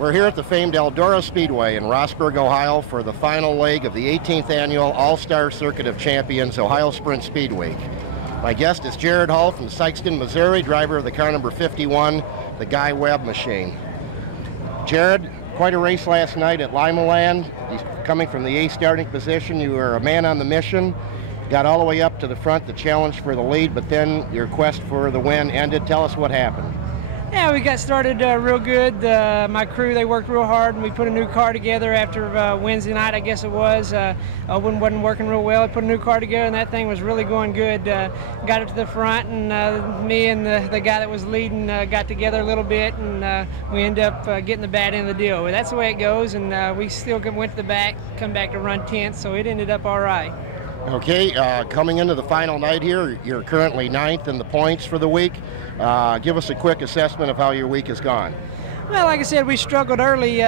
We're here at the famed Eldora Speedway in Rossburg, Ohio for the final leg of the 18th annual All-Star Circuit of Champions Ohio Sprint Speedweek. My guest is Jared Hull from Sikeston, Missouri, driver of the car number 51, the Guy Webb machine. Jared, quite a race last night at Limaland. He's coming from the 8th starting position. You were a man on the mission, got all the way up to the front, the challenge for the lead, but then your quest for the win ended. Tell us what happened. Yeah, we got started real good. My crew, they worked real hard, and we put a new car together after Wednesday night, I guess it was. Owen wasn't working real well. We put a new car together, and that thing was really going good. Got it to the front, and me and the guy that was leading got together a little bit, and we ended up getting the bad end of the deal. But that's the way it goes, and we still went to the back, come back to run 10th, so it ended up all right. Okay, coming into the final night here, you're currently 9th in the points for the week. Give us a quick assessment of how your week has gone. Well, like I said, we struggled early.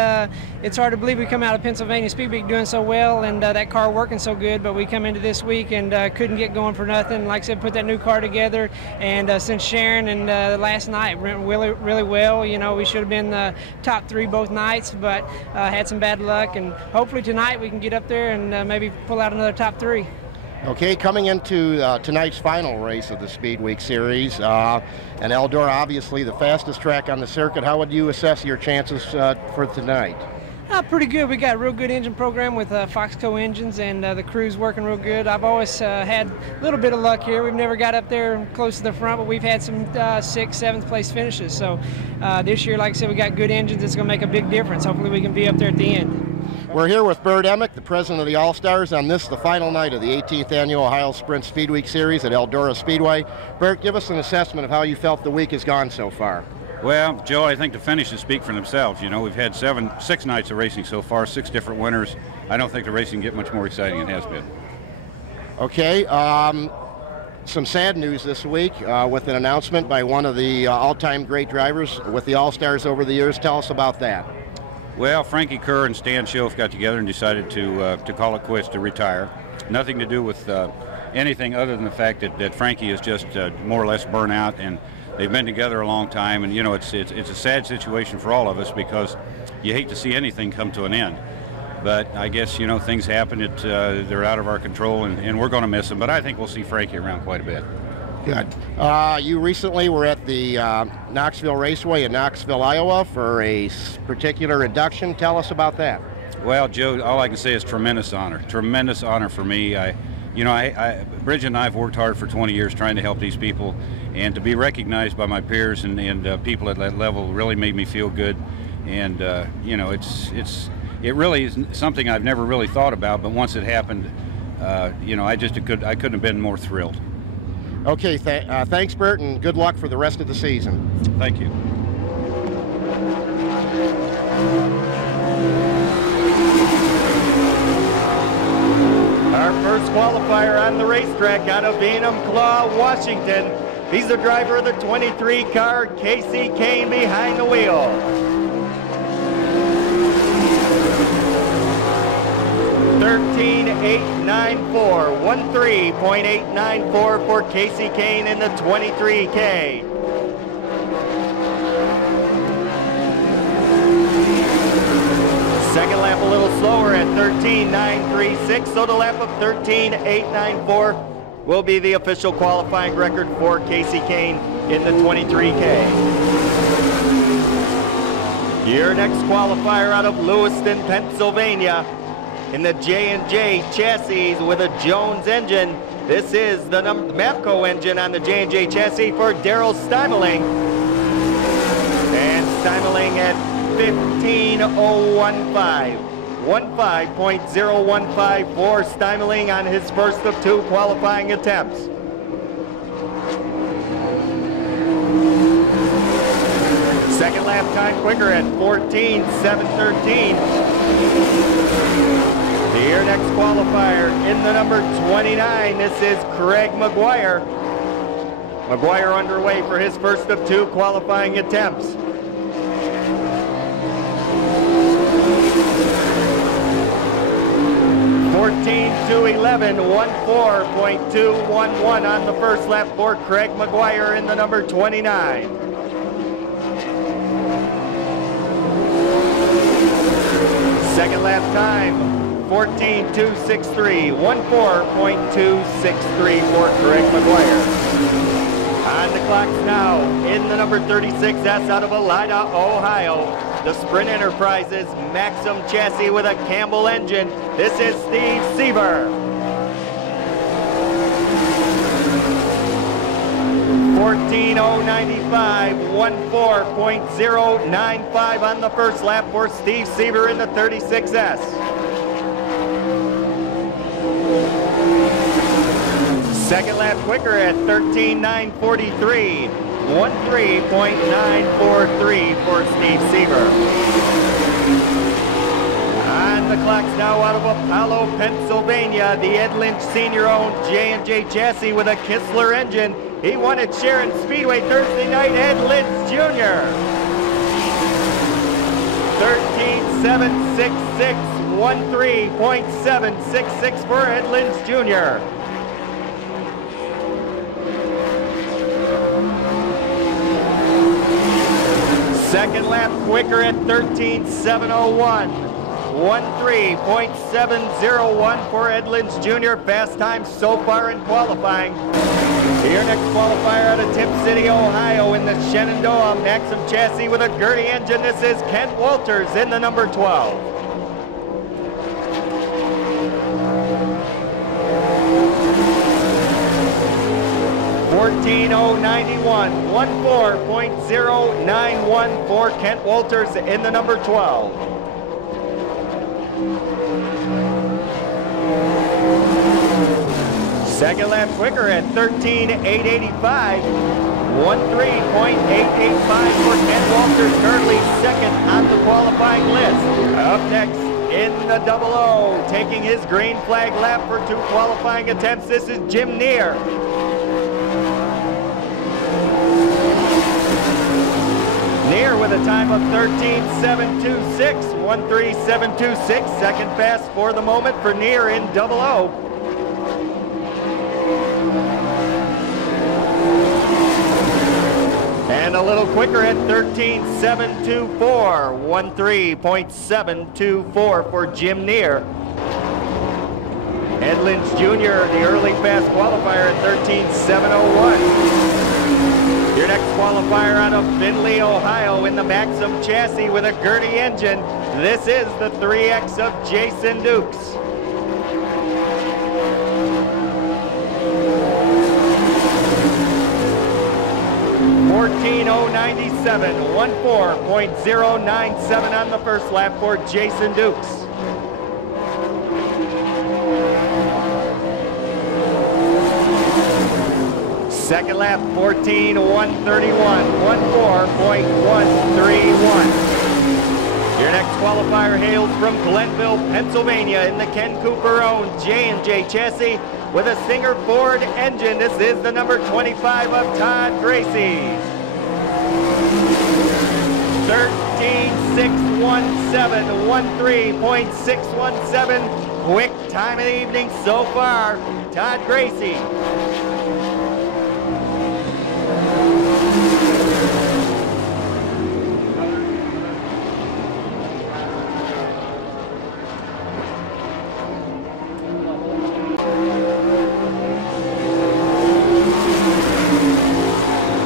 It's hard to believe we come out of Pennsylvania Speedweek doing so well and that car working so good, but we come into this week and couldn't get going for nothing. Like I said, put that new car together, and since Sharon and last night went really well. You know, we should have been top 3 both nights, but had some bad luck, and hopefully tonight we can get up there and maybe pull out another top 3. Okay, coming into tonight's final race of the Speedweek series, and Eldora obviously the fastest track on the circuit. How would you assess your chances for tonight? Pretty good. We got a real good engine program with Foxco engines, and the crew's working real good. I've always had a little bit of luck here. We've never got up there close to the front, but we've had some 6th, 7th place finishes. So this year, like I said, we got good engines. It's going to make a big difference. Hopefully we can be up there at the end. We're here with Bert Emick, the president of the All-Stars, on this, the final night of the 18th annual Ohio Sprint Speedweek Series at Eldora Speedway. Bert, give us an assessment of how you felt the week has gone so far. Well, Joe, I think the finishes speak for themselves. You know, we've had 6 nights of racing so far, 6 different winners. I don't think the racing can get much more exciting than it has been. Okay, some sad news this week with an announcement by one of the all-time great drivers with the All-Stars over the years. Tell us about that. Well, Frankie Kerr and Stan Schoaf got together and decided to call it quits, to retire. Nothing to do with anything other than the fact that Frankie is just more or less burnt out, and they've been together a long time. And you know, it's a sad situation for all of us because you hate to see anything come to an end. But I guess, you know, things happen. They're out of our control, and we're going to miss them. But I think we'll see Frankie around quite a bit. Good. You recently were at the Knoxville Raceway in Knoxville, Iowa for a particular induction. Tell us about that. Well, Joe, all I can say is tremendous honor. Tremendous honor for me. Bridget and I have worked hard for 20 years trying to help these people, and to be recognized by my peers and people at that level really made me feel good. And you know, it really is something I've never really thought about, but once it happened, you know, I couldn't have been more thrilled. Okay, thanks, Bert, and good luck for the rest of the season. Thank you. Our first qualifier on the racetrack out of Enumclaw, Washington. He's the driver of the 23 car, Casey Kane, behind the wheel. 13.894, 13.894 for Casey Kane in the 23K. Second lap a little slower at 13.936, so the lap of 13.894 will be the official qualifying record for Casey Kane in the 23K. Your next qualifier out of Lewiston, Pennsylvania, in the J&J chassis with a Jones engine. This is the Mapco engine on the J&J chassis for Daryl Steimeling. And Steimeling at 15.015. 15.015 for Steimeling on his first of 2 qualifying attempts. Second lap time quicker at 14.713. Your next qualifier in the number 29, this is Craig McGuire. McGuire underway for his first of 2 qualifying attempts. 14.211, 14.211 on the first lap for Craig McGuire in the number 29. Second lap time, 14.263, 14.263 for Greg McGuire. On the clocks now, in the number 36S out of Elida, Ohio, the Sprint Enterprises Maxim chassis with a Campbell engine. This is Steve Sieber. 14.095, 14.095 on the first lap for Steve Sieber in the 36S. Second lap quicker at 13.943, 13.943 for Steve Sieber. On the clocks now out of Apollo, Pennsylvania, the Ed Lynch Sr.-owned J&J chassis with a Kistler engine. He won at Sharon Speedway Thursday night, Ed Lynch Jr. 13.766, 13.766 for Ed Lynch Jr. Second lap quicker at 13.701. 13.701 for Ed Lynch Jr. Fast time so far in qualifying. Your next qualifier out of Tip City, Ohio in the Shenandoah Maxim chassis with a Gertie engine. This is Kent Walters in the number 12. .14.091, 14.091 for Kent Walters in the number 12. Second lap quicker at 13.885, 13.885 for Kent Walters, currently second on the qualifying list. Up next in the double O, taking his green flag lap for 2 qualifying attempts, this is Jim Neer. Neer with a time of 13.726, 13.726, second fast for the moment for Neer in double O. And a little quicker at 13.724, 13.724 for Jim Neer. Ed Lynch Jr., the early fast qualifier at 13.701. Your next qualifier out of Findlay, Ohio in the Maxim chassis with a Gertie engine. This is the 3X of Jason Dukes. .14.097, 14.097 on the first lap for Jason Dukes. Second lap, 14.131, 14.131. Your next qualifier hails from Glenville, Pennsylvania in the Ken Cooper-owned J&J chassis with a Singer Ford engine. This is the number 25 of Todd Gracie. 13.617, 13.617. Quick time of the evening so far, Todd Gracie.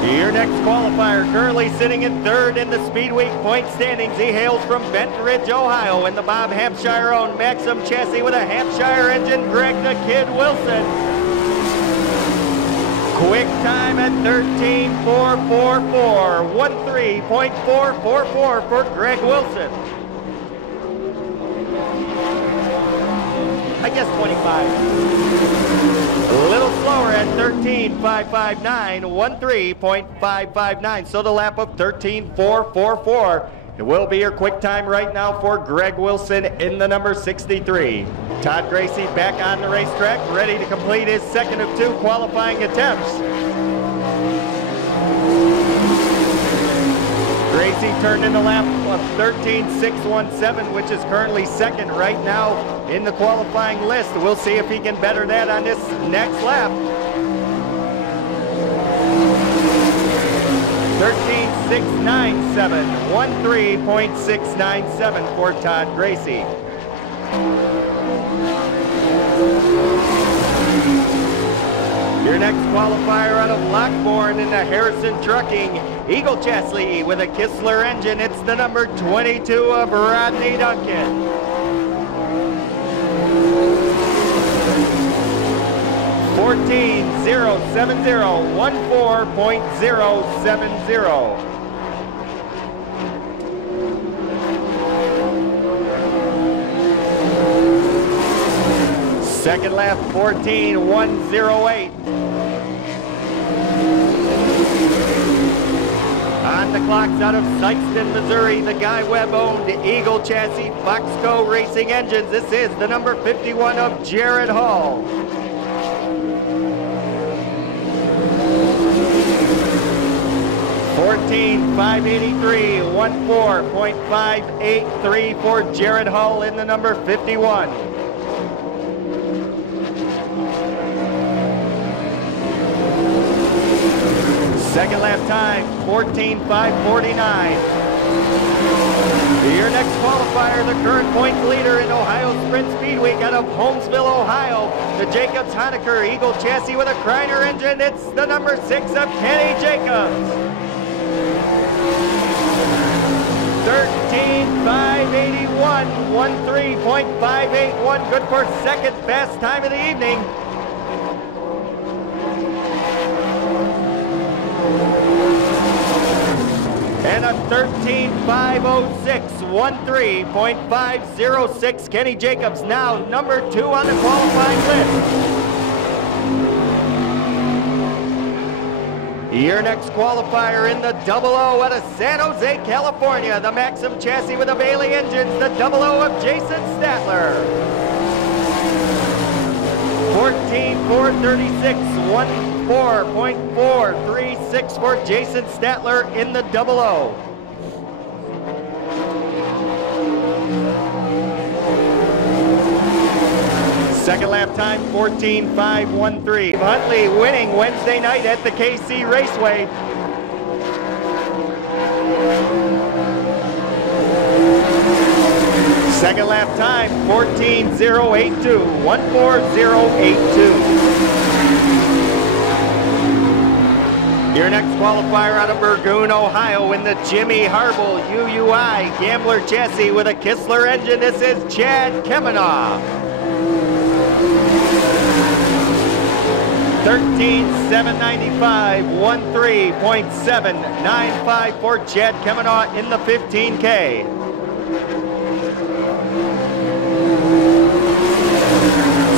Your next qualifier currently sitting in third in the Speedweek point standings. He hails from Benton Ridge, Ohio in the Bob Hampshire-owned Maxim chassis with a Hampshire engine, Greg the Kid Wilson. Quick time at 13.444, 13.444 for Greg Wilson. I guess 25. A little slower at 13.559, 13.559. So the lap of 13.444. It will be your quick time right now for Greg Wilson in the number 63. Todd Gracie back on the racetrack, ready to complete his second of 2 qualifying attempts. Gracie turned in the lap of 13.617, which is currently second right now in the qualifying list. We'll see if he can better that on this next lap. 13.697, 13.697 for Todd Gracie. Your next qualifier out of Lockbourne in the Harrison Trucking Eagle Chassis with a Kistler engine. It's the number 22 of Rodney Duncan. 14.070, 14.070. Second lap, 14.108. On the clocks out of Sykeston, Missouri, the Guy Webb-owned Eagle Chassis Foxco Racing Engines. This is the number 51 of Jared Hall. 14.583, 14.583 for Jared Hull in the number 51. Second lap time, 14.549. Your next qualifier, the current points leader in Ohio Sprint Speedweek out of Holmesville, Ohio, the Jacobs Honecker Eagle Chassis with a Kreiner engine. It's the number 6 of Kenny Jacobs. 13.581, 13.581, good for second best time of the evening. And a 13.506, 13.506, Kenny Jacobs now number 2 on the qualifying list. Your next qualifier in the 00 out of San Jose, California, the Maxim chassis with the Bailey engines, the 00 of Jason Statler. 14.436, 14.436 for Jason Statler in the 00. Second lap time, 14.513. Huntley winning Wednesday night at the KC Raceway. Second lap time, 14.082, 14.082. Your next qualifier out of Burgoon, Ohio in the Jimmy Harble UUI Gambler chassis with a Kistler engine. This is Chad Kemenoff. 13.795, 13.795 for Chad Kemenoff in the 15K.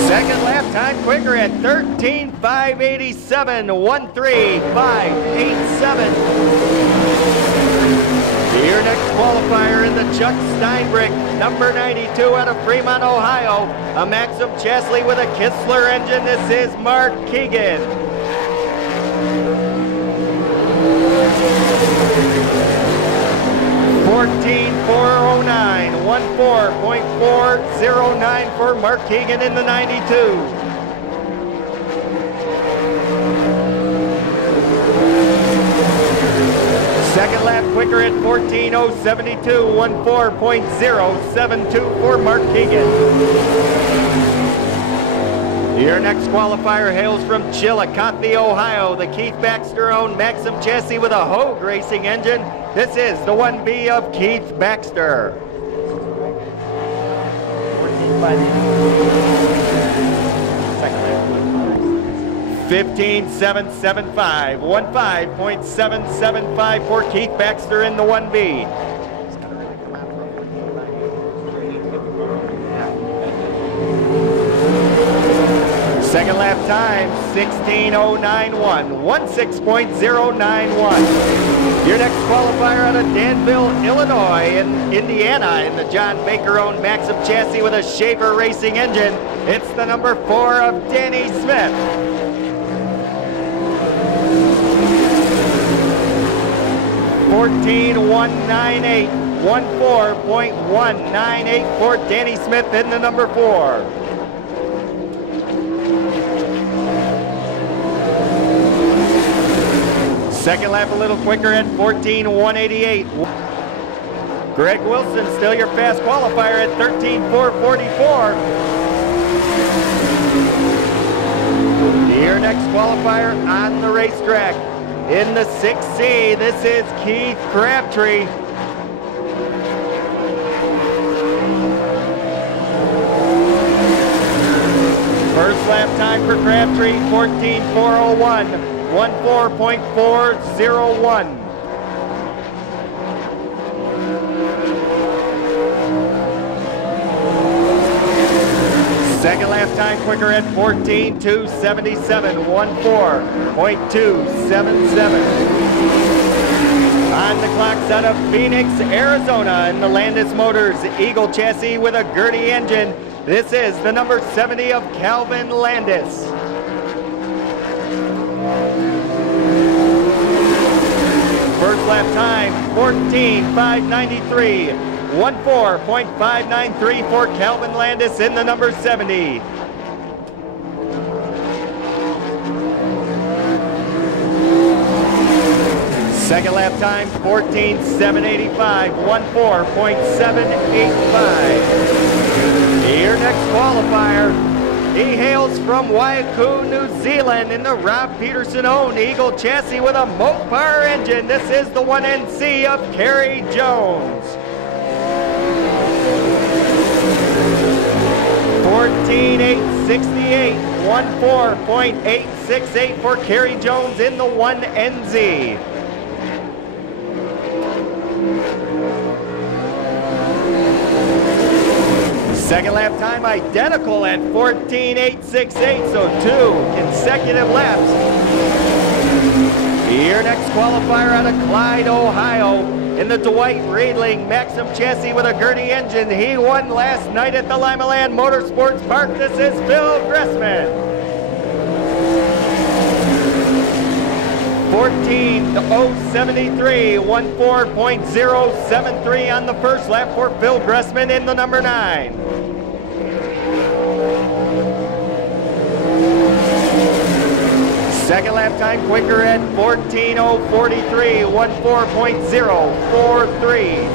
Second lap time quicker at 13.587, 13.587. Your next qualifier in the Chuck Steinbrick, number 92 out of Fremont, Ohio. A Maxim chassis with a Kistler engine. This is Mark Keegan. 14.409, 14.409 for Mark Keegan in the 92. Second lap quicker at 14.072, 14.072 for Mark Keegan. Your next qualifier hails from Chillicothe, Ohio, the Keith Baxter-owned Maxim chassis with a Hogue racing engine. This is the 1B of Keith Baxter. 15.775, 15.775 for Keith Baxter in the 1B. Second lap time, 16.091, 16.091. Your next qualifier out of Danville, Illinois, in Indiana, in the John Baker-owned Maxim chassis with a Schaefer racing engine. It's the number 4 of Danny Smith. 14.198, 14.198 for Danny Smith in the number 4. Second lap a little quicker at 14:188. Greg Wilson, still your fast qualifier at 13:444. Your next qualifier on the racetrack. In the 6C, this is Keith Crabtree. First lap time for Crabtree, 14:401, 14.401. Second lap time quicker at 14:277, 14.277. On the clocks out of Phoenix, Arizona, in the Landis Motors Eagle chassis with a Gertie engine. This is the number 70 of Calvin Landis. First lap time, 14:593. 14.593 for Calvin Landis in the number 70. Second lap time, 14:785, 14.785. Your next qualifier, he hails from Waiaku, New Zealand in the Rob Peterson-owned Eagle chassis with a Mopar engine. This is the 1NC of Kerry Jones. 14.868, 14.868 for Kerry Jones in the 1NZ. Second lap time identical at 14.868, so 2 consecutive laps. Your next qualifier out of Clyde, Ohio, in the Dwight Riedling Maxim chassis with a Gertie engine. He won last night at the Lima Land Motorsports Park. This is Phil Gressman. 14.073, 14.073 on the first lap for Phil Gressman in the number 9. Second lap time quicker at 14.043, 14.043.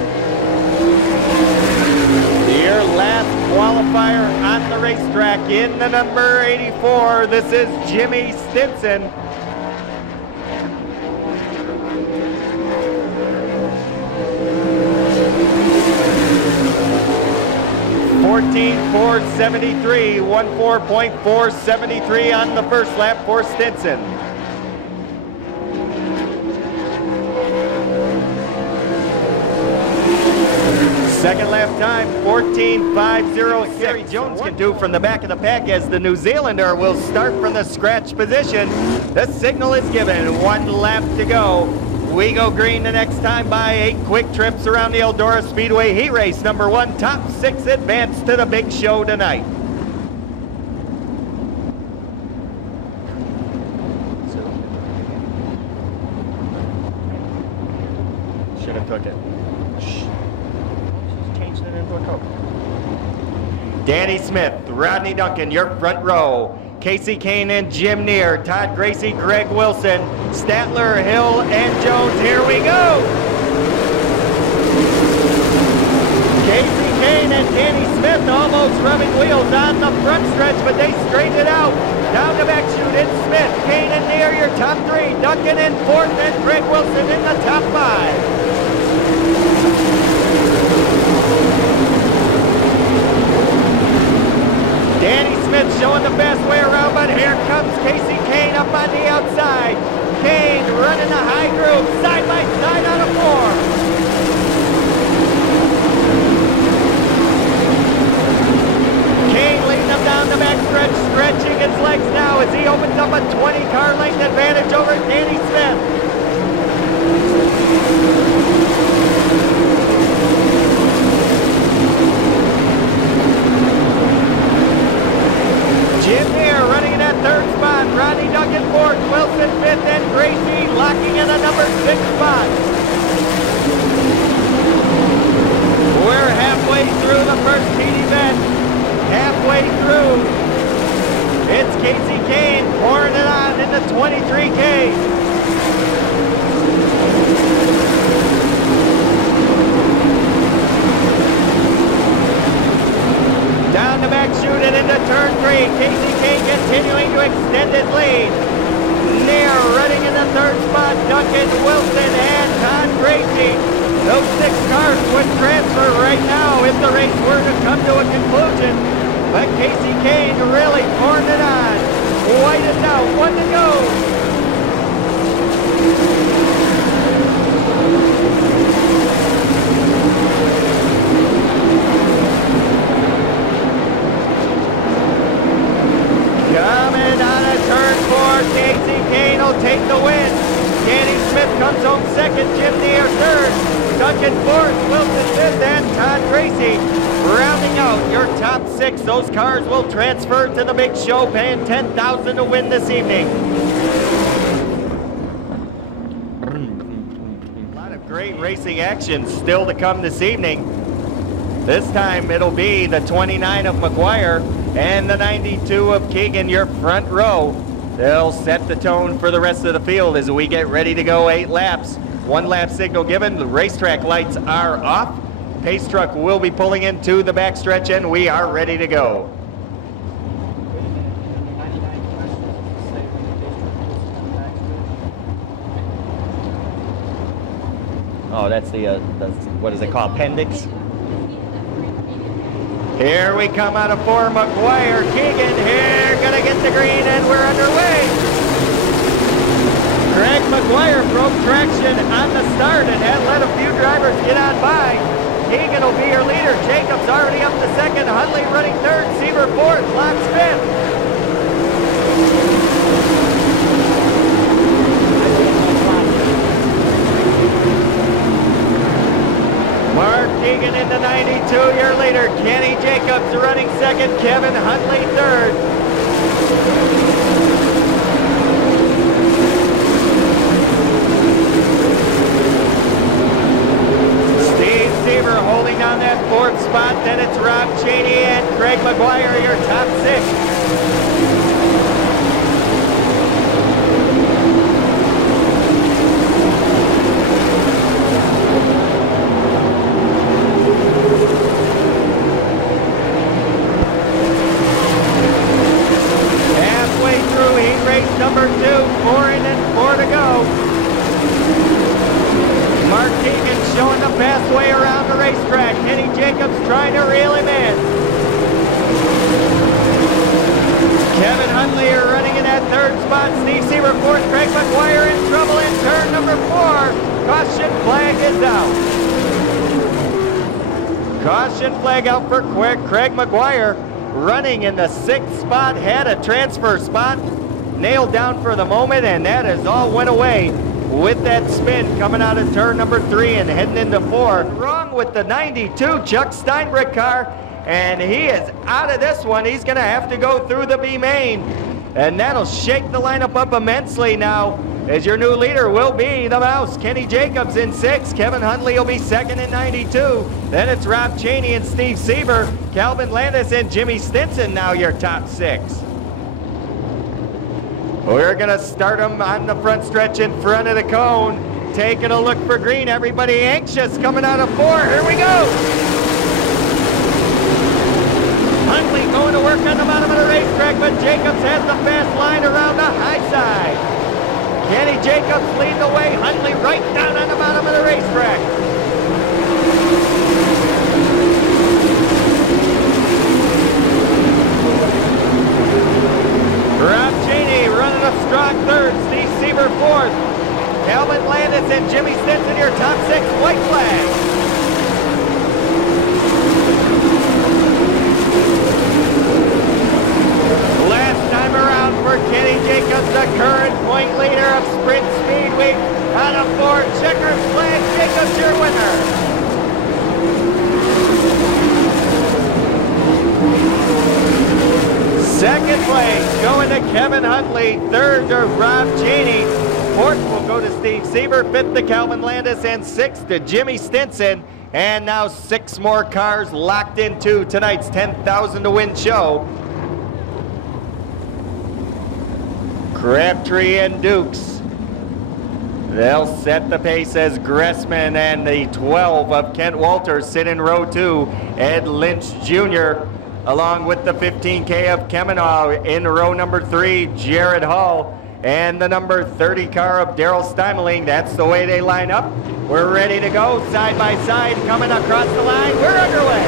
Your last qualifier on the racetrack in the number 84. This is Jimmy Stinson. 14.473, 14.473 on the first lap for Stinson. Second lap time, 14.506. Kerry Jones can do from the back of the pack as the New Zealander will start from the scratch position. The signal is given, 1 lap to go. We go green the next time by 8 quick trips around the Eldora Speedway Heat Race number 1. Top 6 advance to the big show tonight. Should have took it. Shh. She's changed it into a Coke. Danny Smith, Rodney Duncan, your front row. Casey Kane and Jim Neer, Todd Gracie, Greg Wilson, Statler, Hill, and Jones. Here we go! Casey Kane and Danny Smith almost rubbing wheels on the front stretch, but they straightened it out. Down the back chute, it's Smith, Kane, and Neer, your top 3. Duncan in 4th, and Greg Wilson in the top 5. Danny Smith showing the fast way around, but here comes Casey Kane up on the outside. Kane running the high groove, side by side out of 4. Kane leading up down the back stretch, stretching his legs now as he opens up a 20-car length advantage over Danny Smith. Jim Neer running in that 3rd spot. Rodney Duncan 4th, extended lead. Near running in the third spot, Duncan Wilson and Todd Gracie. Those 6 cars would transfer right now if the race were to come to a conclusion. But Casey Kane really pouring it on. White is out, 1 to go. Coming out of turn 4, Casey Kane will take the win. Danny Smith comes home second, Jim Neer third, Duncan fourth, Wilson fifth, and Todd Gracie rounding out your top 6. Those cars will transfer to the big show, paying $10,000 to win this evening. A lot of great racing action still to come this evening. This time it'll be the 29 of McGuire and the 92 of Keegan, your front row. They'll set the tone for the rest of the field as we get ready to go 8 laps. 1 lap signal given, the racetrack lights are off. Pace truck will be pulling into the backstretch and we are ready to go. Oh, that's the what is it called, appendix? Here we come out of 4, McGuire, Keegan here, gonna get the green and we're underway. Craig McGuire broke traction on the start and had let a few drivers get on by. Keegan will be your leader, Jacobs already up to second, Hunley running third, Seaver fourth, Locks fifth. Mark Keegan in the 92, your leader. Kenny Jacobs running second. Kevin Huntley third. Steve Seaver holding on that 4th spot. Then it's Rob Cheney and Craig McGuire, your top 6. Number 2, 4 in and 4 to go. Mark Keegan showing the pathway around the racetrack. Kenny Jacobs trying to reel him in. Kevin Huntley running in that 3rd spot. Steve Seaver 4th. Craig McGuire in trouble in turn number 4. Caution flag is out. Caution flag out for Craig McGuire. Running in the 6th spot. Had a transfer spot nailed down for the moment, and that has all went away with that spin coming out of turn number 3 and heading into 4. Wrong with the 92 Chuck Steinbrück car, and he is out of this one. He's going to have to go through the B main, and that'll shake the lineup up immensely now, as your new leader will be the Mouse, Kenny Jacobs in 6. Kevin Huntley will be second in 92. Then it's Rob Cheney and Steve Seaver. Calvin Landis and Jimmy Stinson now your top 6. We're gonna start them on the front stretch in front of the cone. Taking a look for green, everybody anxious coming out of 4, here we go! Huntley going to work on the bottom of the racetrack, but Jacobs has the fast line around the high side. Kenny Jacobs leading the way, Huntley right down on the bottom of the racetrack. Rob Cheney running a strong 3rd, Steve Seaver 4th. Calvin Landis and Jimmy Stinson your top 6, white flag. Last time around for Kenny Jacobs, the current point leader of Sprint Speedweek. On a 4, checkered flag, Jacobs your winner. Second place going to Kevin Huntley, 3rd to Rob Cheney, 4th will go to Steve Seaver, 5th to Calvin Landis, and 6th to Jimmy Stinson. And now 6 more cars locked into tonight's $10,000 to win show. Crabtree and Dukes. They'll set the pace as Gressman and the 12 of Kent Walters sit in row 2. Ed Lynch Jr. along with the 15K of Kemmenaugh. In row number 3, Jared Hall, and the number 30 car of Daryl Steimeling. That's the way they line up. We're ready to go, side by side, coming across the line. We're underway.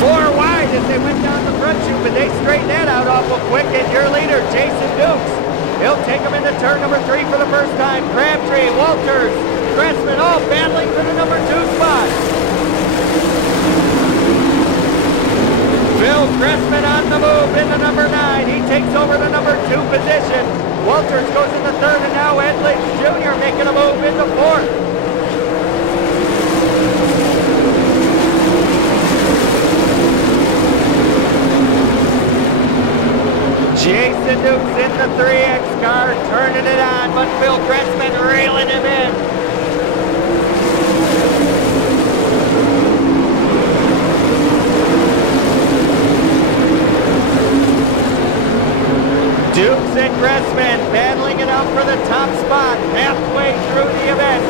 4 wide as they went down the front chute, but they straightened that out awful quick. And your leader, Jason Dukes, he'll take them into turn number 3 for the first time. Crabtree, Walters, Gressman, all battling for the number 2 spot. Phil Gressman on the move in the number 9. He takes over the number 2 position. Walters goes in the 3rd, and now Ed Lynch Jr. making a move in the 4th. Jason Dukes in the 3X car, turning it on, but Phil Gressman reeling him in. Dukes and Gressman battling it out for the top spot halfway through the event.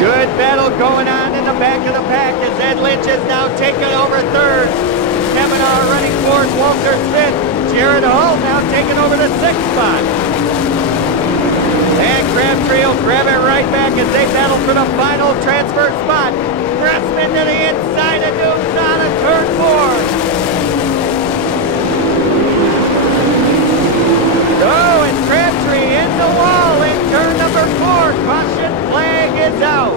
Good battle going on in the back of the pack as Ed Lynch is now taking over 3rd. Kemmenaugh running 4th, Walters 5th. Jared Hall now taking over the 6th spot. And Crabtree will grab it right back as they battle for the final transfer spot. Gressman to the inside of Dukes on a turn 4. Oh, and Crabtree in the wall in turn number 4. Caution flag is out.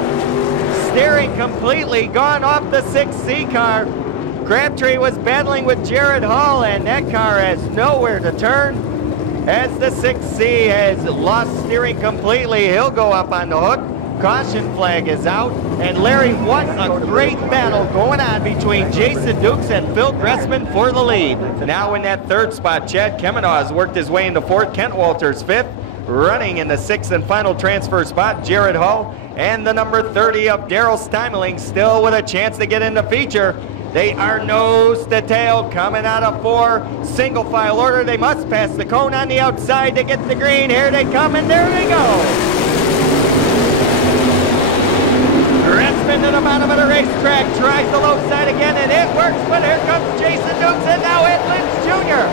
Steering completely gone off the 6C car. Crabtree was battling with Jared Hall, and that car has nowhere to turn. As the 6C has lost steering completely, he'll go up on the hook. Caution flag is out. And Larry, what a great battle going on between Jason Dukes and Phil Gressman for the lead. Now in that 3rd spot, Chad Kemmenaugh has worked his way into 4th. Kent Walters 5th. Running in the 6th and final transfer spot, Jared Hall. And the number 30 of Daryl Steimeling still with a chance to get in the feature. They are nose to tail coming out of 4. Single file order. They must pass the cone on the outside to get the green. Here they come, and there they go. Gressman to the bottom of the racetrack. Tries the low side again, and it works. But here comes Jason Dukes, and now Ed Lynch Jr.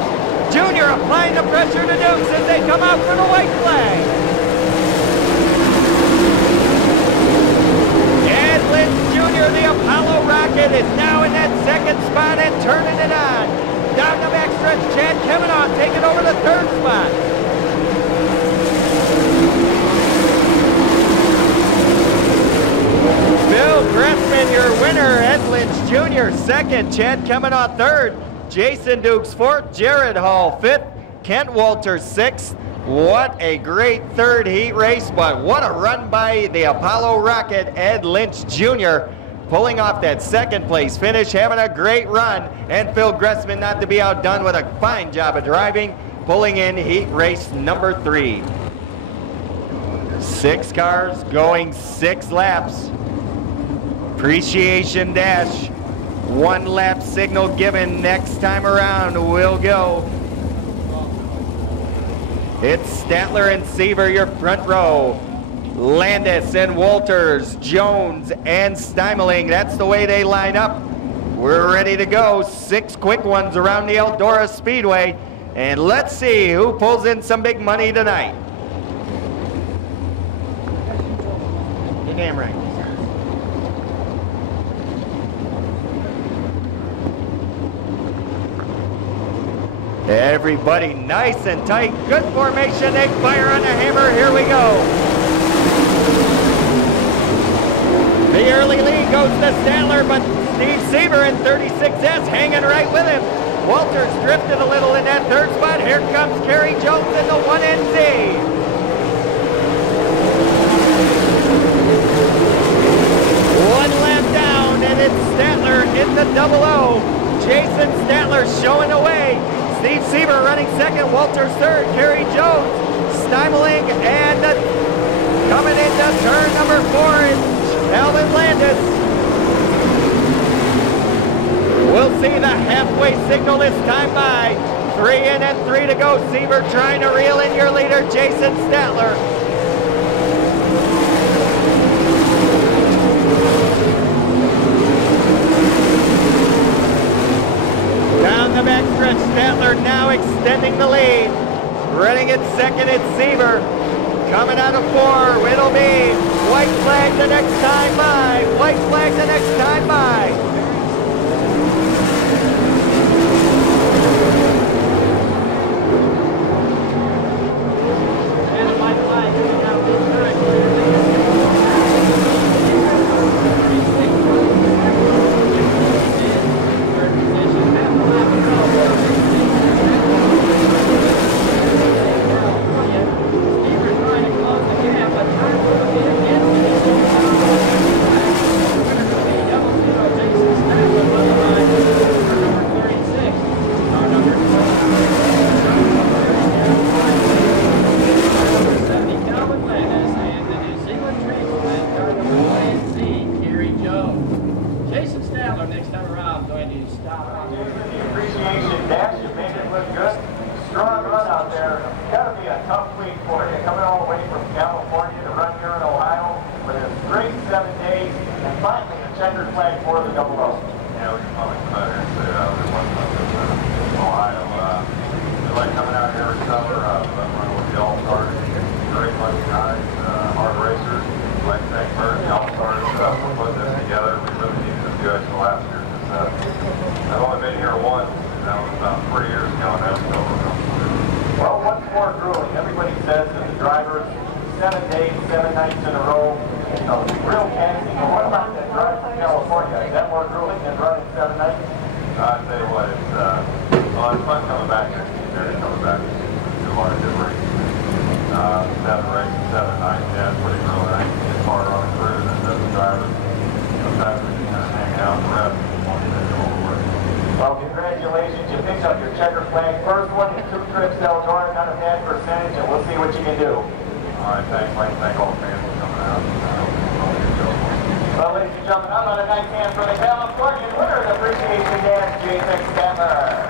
Jr. applying the pressure to Dukes as they come out for the white flag. Lynch Jr., the Apollo Rocket, is now in that 2nd spot and turning it on. Down the backstretch, Chad Kemmenaugh taking over the 3rd spot. Phil Gressman, your winner. Ed Lynch Jr., 2nd. Chad Kemmenaugh, 3rd. Jason Dukes, 4th. Jared Hall, 5th. Kent Walters, 6th. What a great 3rd heat race, but what a run by the Apollo Rocket, Ed Lynch Jr., pulling off that 2nd place finish, having a great run, and Phil Gressman not to be outdone with a fine job of driving, pulling in heat race number 3. 6 cars going 6 laps. Appreciation dash. 1 lap signal given. Next time around we'll go. It's Statler and Seaver, your front row. Landis and Walters, Jones and Steimeling. That's the way they line up. We're ready to go. 6 quick ones around the Eldora Speedway. And let's see who pulls in some big money tonight. You're damn right. Everybody nice and tight. Good formation. They fire on the hammer. Here we go. The early lead goes to Statler, but Steve Seaver in 36S hanging right with him. Walters drifted a little in that 3rd spot. Here comes Kerry Jones in the 1NZ. One lap down, and it's Statler in the 00. Jason Statler showing away. Steve Seaver running 2nd, Walters 3rd, Kerry Jones, Steimeling, and coming into turn number 4 is Alvin Landis. We'll see the halfway signal this time by 3 in and 3 to go. Seaver trying to reel in your leader, Jason Statler. Down the backstretch, Statler now extending the lead. Running it second, it's Seaver. Coming out of 4, it'll be white flag the next time by. White flag the next time by. Well, congratulations. You picked up your checker flag. First one in 2 trips, Eldora, not a bad percentage, and we'll see what you can do. All right, thanks. I'd like to thank all the fans for coming out. Well, ladies and gentlemen, how about a nice hand for the Californian winner of the Appreciation Dance, Jason Statler.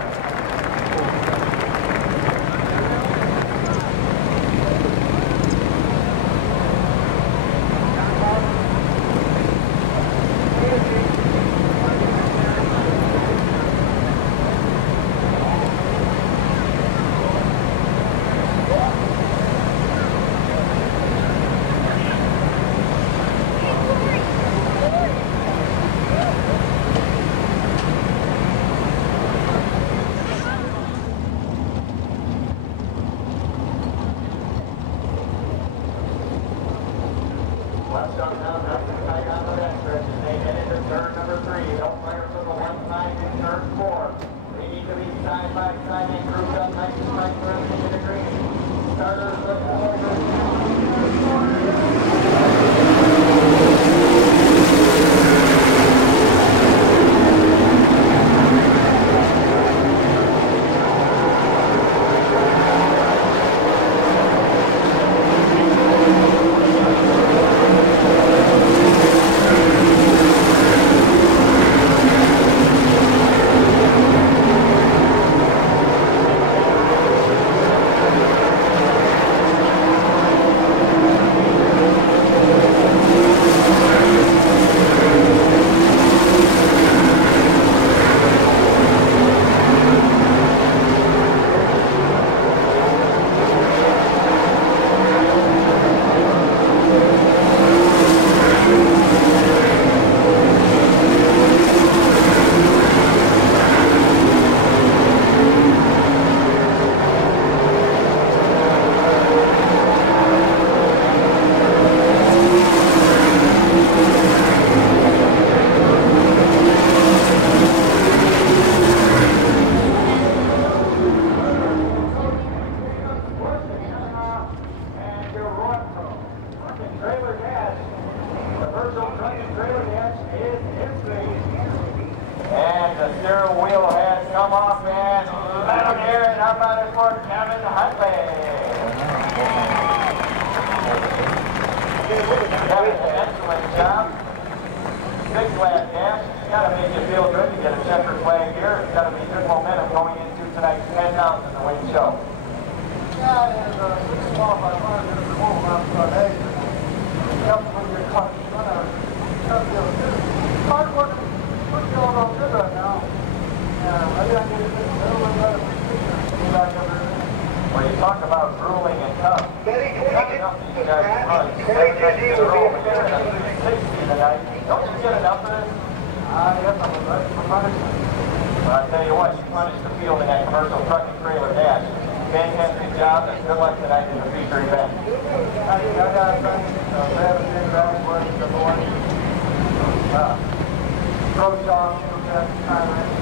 Got to make you feel good to get a checker flag here. It's got to be good momentum going into tonight's 10,000 When you talk about grueling and tough, Kenny, you got enough that you guys can run. You take that to the room and you're going to 60 tonight. Don't you get enough of this? Yes, I'm punishment. Well, I tell you what, you punished the field in that commercial truck and trailer dash. Fantastic job, and good luck tonight in the feature event. I got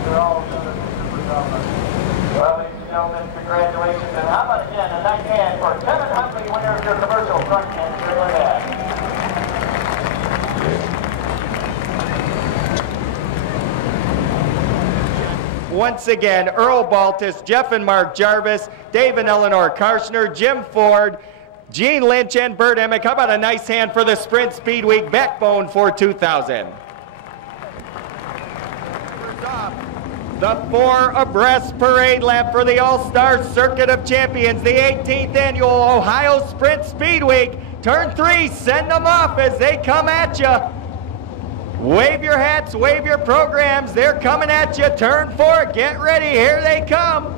they're all doing a super job. Well, ladies and gentlemen, congratulations, and how about again a nice hand for Kevin Huntley, winner of your commercial truck and trailer dash. Once again, Earl Baltus, Jeff and Mark Jarvis, Dave and Eleanor Karshner, Jim Ford, Gene Lynch, and Bert Emick. How about a nice hand for the Sprint Speedweek backbone for 2000? The 4 abreast parade lap for the All-Star Circuit of Champions, the 18th annual Ohio Sprint Speedweek. Turn 3, send them off as they come at you. Wave your hats, wave your programs. They're coming at you. Turn 4, get ready. Here they come.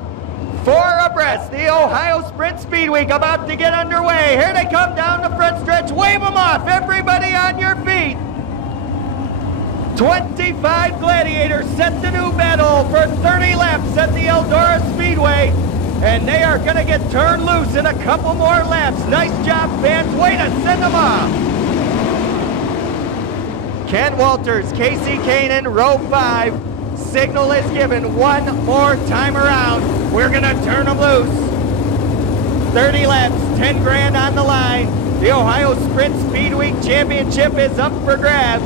4 abreast, the Ohio Sprint Speedweek about to get underway. Here they come down the front stretch. Wave them off. Everybody on your feet. 25 gladiators set the new battle for 30 laps at the Eldora Speedway. And they are going to get turned loose in a couple more laps. Nice job, fans. Way to send them off. Ken Walters, Casey Kanan, row 5. Signal is given one more time around. We're going to turn them loose. 30 laps, 10 grand on the line. The Ohio Sprint Speedweek Championship is up for grabs.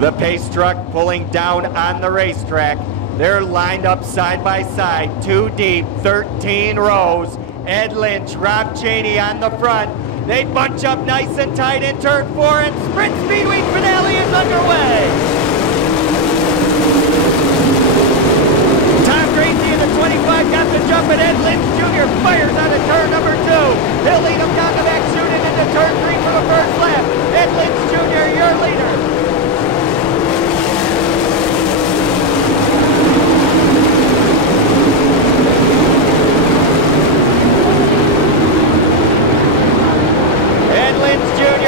The pace truck pulling down on the racetrack. They're lined up side by side, 2 deep, 13 rows. Ed Lynch, Rob Cheney on the front. They bunch up nice and tight in turn 4, and Sprint Speedweek finale is underway. Tom Gracie in the 25 got the jump, and Ed Lynch Jr. fires out of turn number 2. He'll lead him down the back chute and into turn 3 for the first lap. Ed Lynch Jr., your leader.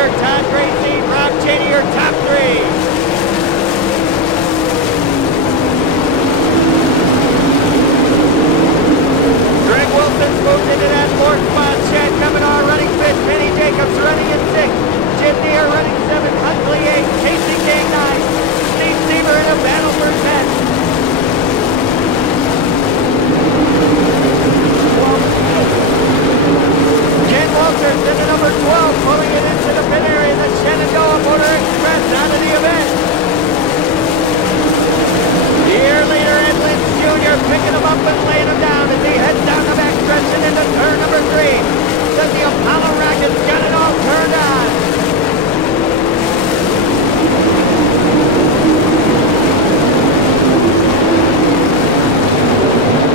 Todd Gracie, Rob Cheney, your top 3. Greg Wilson's moved into that 4th spot. Chad Kavanaugh running 5th. Penny Jacobs running in 6th. Jim Deere running 7th. Huntley 8th. Casey King 9th. Steve Seaver in a battle for 10th. Ken Walters in the number 12, pulling it into the pit area. The Shenandoah Motor Express out of the event. The air leader, Ed Lynch Jr., picking him up and laying him down as he heads down the back stretch and into turn number 3. Then the Apollo Rockets got it all turned on.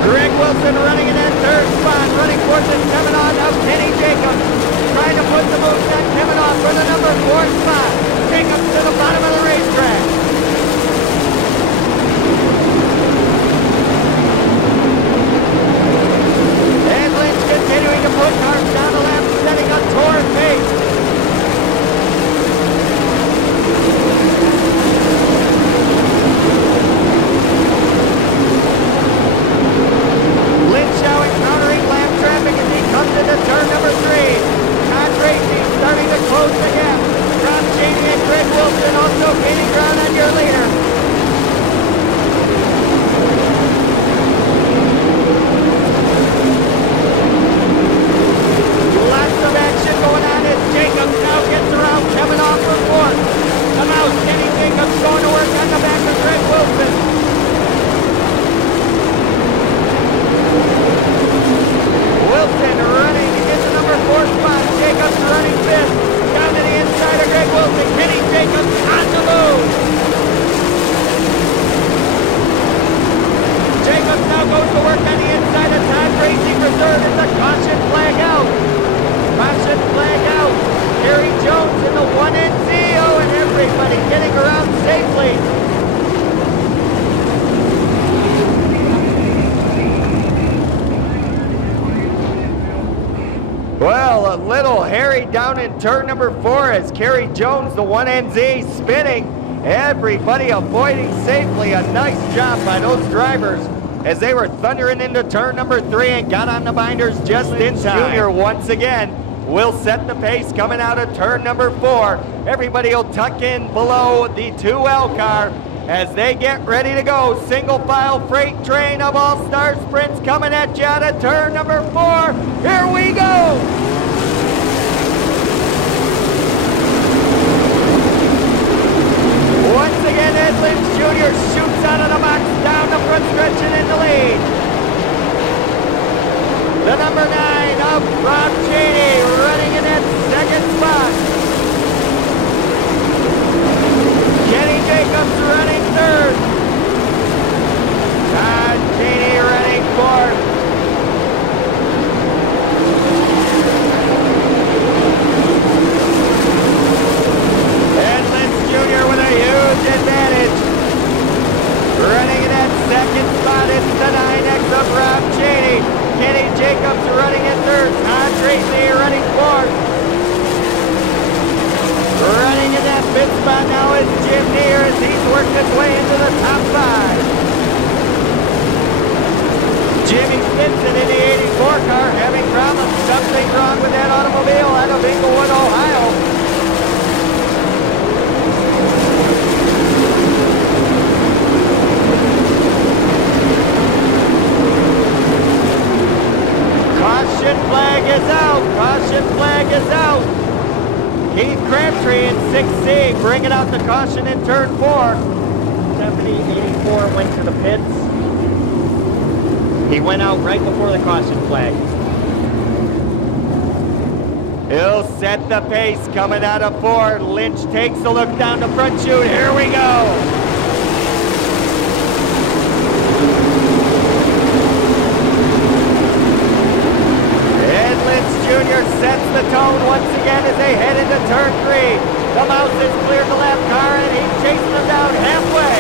Greg Wilson running in that 3rd spot, running towards the Kavanaugh. Now Kenny Jacobs trying to put the moves on Kavanaugh for the number 4 spot. Jacobs to the bottom of the racetrack. Ed Lynch continuing to put cars down the lap, setting a torrid pace. Lynch now encountering lap traffic as he comes into turn number 3. Todd Gracie starting to close the gap. Rob Cheney and Greg Wilson also gaining ground on your leader. Lots of action going on as Jacobs now gets around Kavanaugh for 4th. The mouse, Kenny Jacobs going to work on the back of Greg Wilson. Wilson running in the number 4 spot. Jacobs running 5th. Down to the inside of Greg Wilson. Kenny Jacobs on the move. Jacobs now goes to work on the inside of Todd Gracie for 3rd as the caution flag out. Caution flag out. Gary Jones in the 1NZ Carey down in turn number 4 as Kerry Jones, the 1NZ, spinning. Everybody avoiding safely. A nice job by those drivers as they were thundering into turn number 3 and got on the binders just in time. Junior once again will set the pace coming out of turn number 4. Everybody will tuck in below the 2L car as they get ready to go. Single file freight train of All-Star Sprints coming at you out of turn number 4. Here we go. Once again, Ed Lynch Jr. shoots out of the box, down the front stretch and in the lead. The number 9 of Rob Cheney running in that second spot. Kenny Jacobs running 3rd. Todd Cheney running 4th. Ed Lynch Jr. with a huge advantage. Running in that second spot, it's the 9X of Rob Cheney. Kenny Jacobs running in 3rd. Todd Tracy running 4th. Running in that 5th spot now is Jim Neer as he's worked his way into the top 5. Jimmy Stinson in the 84 car having problems. Something wrong with that automobile out of Inglewood, Ohio. Caution flag is out. Caution flag is out. Keith Crabtree in 6C bringing out the caution in turn 4. 7084 went to the pits. He went out right before the caution flag. He'll set the pace coming out of 4. Lynch takes a look down the front chute. Here we go. Jr. sets the tone once again as they head into turn 3. The Mouse has cleared the lap car and he's chasing them down halfway.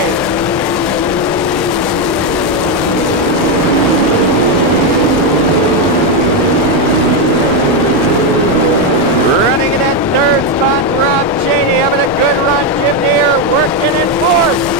Running in that 3rd spot, Rob Cheney having a good run. Jim Neer working in 4th.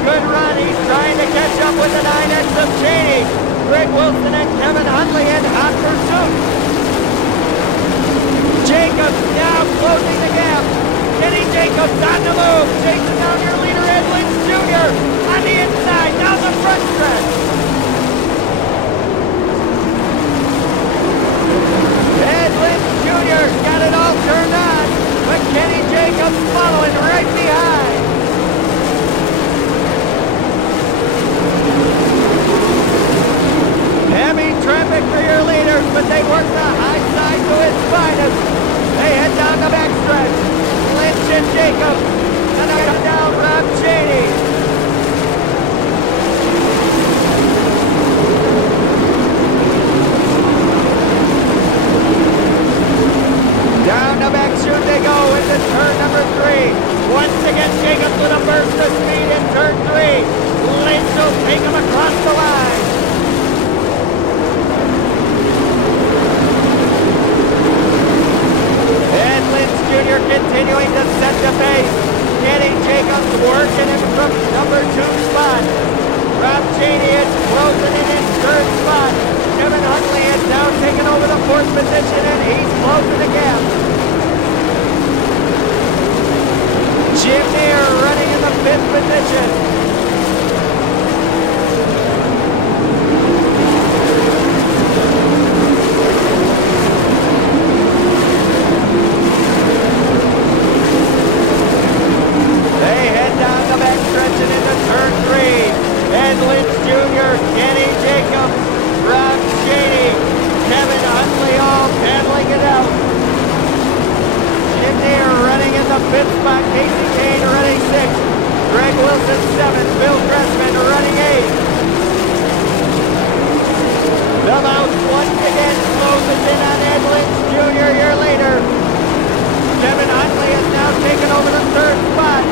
Good run. He's trying to catch up with the 9X of Cheney. Greg Wilson and Kevin Huntley in hot pursuit. Jacobs now closing the gap. Kenny Jacobs on the move. Chasing down your leader, Ed Lynch Jr. on the inside, down the front stretch. Ed Lynch Jr. got it all turned on, but Kenny Jacobs following right behind. Heavy traffic for your leaders, but they work the high side to its finest. They head down the backstretch. Lynch and Jacobs, and they come down Rob Cheney. Down the back chute they go into turn number 3. Once again, Jacobs with a burst of speed in turn 3. Lynch will take him across the line. Ed Lynch Jr. continuing to set the pace. Kenny Jacobs working him from number 2 spot. Rob Cheney is closing in his 3rd spot. Kevin Huntley is now taking over the 4th position and he's closing the gap. Jim Neer running in the 5th position. Stretching into turn 3. Ed Lynch Jr., Kenny Jacobs, Rob Cheney, Kevin Huntley all paddling it out. Jim Neer running in the 5th spot. Casey Kane running 6th. Greg Wilson 7th. Bill Gressman running 8th. The Mouse once again closes in on Ed Lynch Jr., your leader. Kevin Huntley has now taken over the third spot.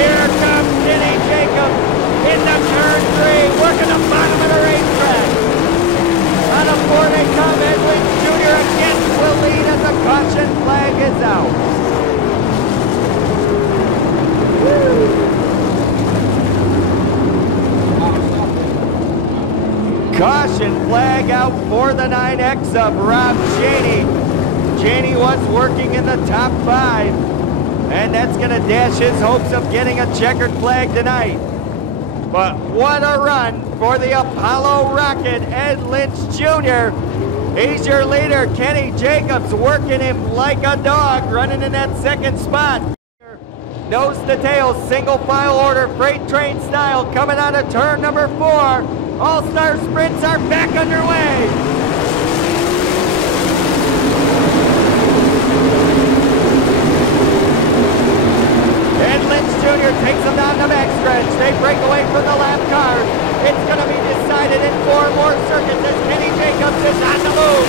Here comes Kenny Jacobs into turn 3, working the bottom of the racetrack. On a 4 they come. Edwin Jr. again will lead as the caution flag is out. Caution flag out for the 9X of Rob Janey. Janey was working in the top 5, and that's going to dash his hopes of getting a checkered flag tonight. But what a run for the Apollo Rocket, Ed Lynch Jr. He's your leader. Kenny Jacobs working him like a dog, running in that second spot. Nose to tail, single file order, freight train style, coming out of turn number 4. All-Star sprints are back underway. Ed Lynch Jr. takes them down the backstretch. They break away from the lap car. It's going to be decided in 4 more circuits as Kenny Jacobs is on the move.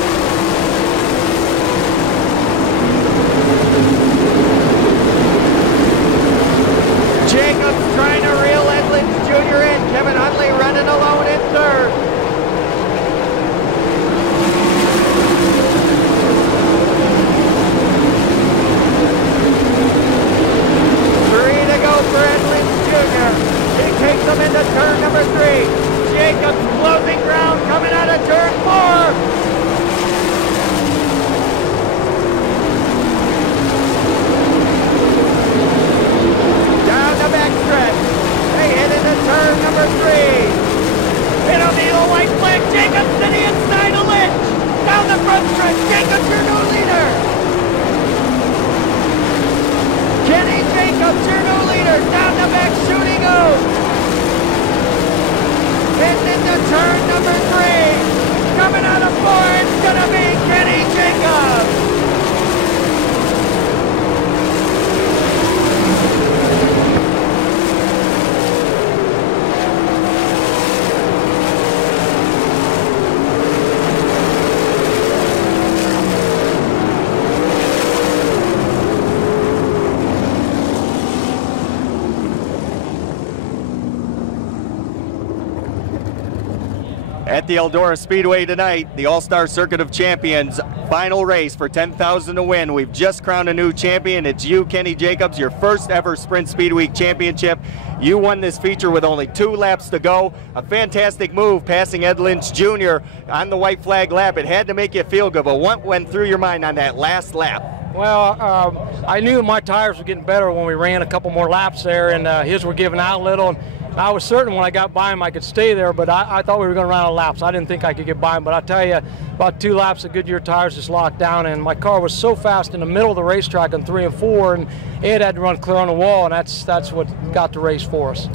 Jacobs trying to reel Ed Lynch Jr. in. Kevin Huntley running alone in third. Three to go for Ed Lynch Jr. He takes them into turn number 3. Jacobs closing ground coming out of turn 4. Backstretch. They hit into turn number 3. It'll be the white flag. Jacobs to the inside of Lynch. Down the front stretch. Jacobs, your new leader. Kenny Jacobs, your new leader. Down the back chute he goes. Hitting into turn number 3. Coming out of 4. It's going to be Kenny Jacobs. At the Eldora Speedway tonight, the All-Star Circuit of Champions final race for $10,000 to win. We've just crowned a new champion. It's you, Kenny Jacobs, your first ever Sprint Speedweek championship. You won this feature with only 2 laps to go. A fantastic move, passing Ed Lynch Jr. on the white flag lap. It had to make you feel good, but what went through your mind on that last lap? Well, I knew my tires were getting better when we ran a couple more laps there, and his were giving out a little. And I was certain when I got by him I could stay there, but I thought we were going to run out of laps. I didn't think I could get by him, but I tell you, about 2 laps of Goodyear tires just locked down, and my car was so fast in the middle of the racetrack on 3 and 4, and it had to run clear on the wall, and that's what got the race for us.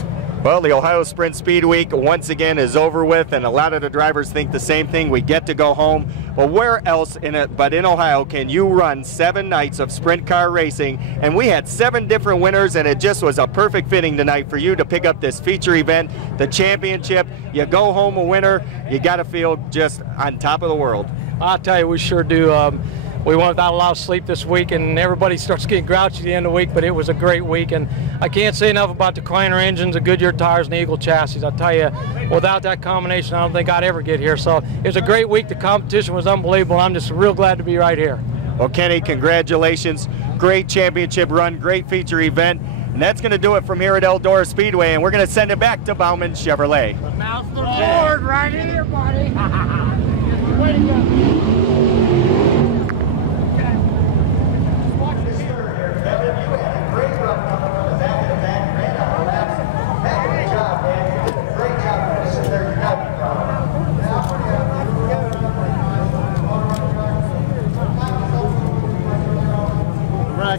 Well, the Ohio Sprint Speed Week once again is over with, and a lot of the drivers think the same thing. We get to go home. But where else in Ohio can you run 7 nights of sprint car racing? And we had 7 different winners, and it just was a perfect fitting tonight for you to pick up this feature event, the championship. You go home a winner, you got to feel just on top of the world. I'll tell you, we sure do. We went without a lot of sleep this week, and everybody starts getting grouchy at the end of the week, but it was a great week. And I can't say enough about the Kreiner engines, the Goodyear tires, and the Eagle chassis. I'll tell you, without that combination, I don't think I'd ever get here. So it was a great week. The competition was unbelievable. I'm just real glad to be right here. Well, Kenny, congratulations. Great championship run, great feature event. And that's going to do it from here at Eldora Speedway, and we're going to send it back to Bauman Chevrolet. Mouth the board right here, buddy. Way to go.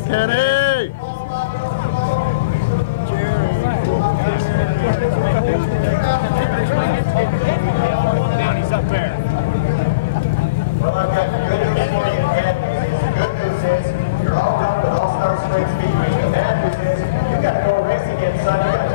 Kenny! He's up there. Well, I've got good news for you, Ken. The good news is you're all done with All-Star Sprint Speedweek. The bad news is you got to go racing again, son.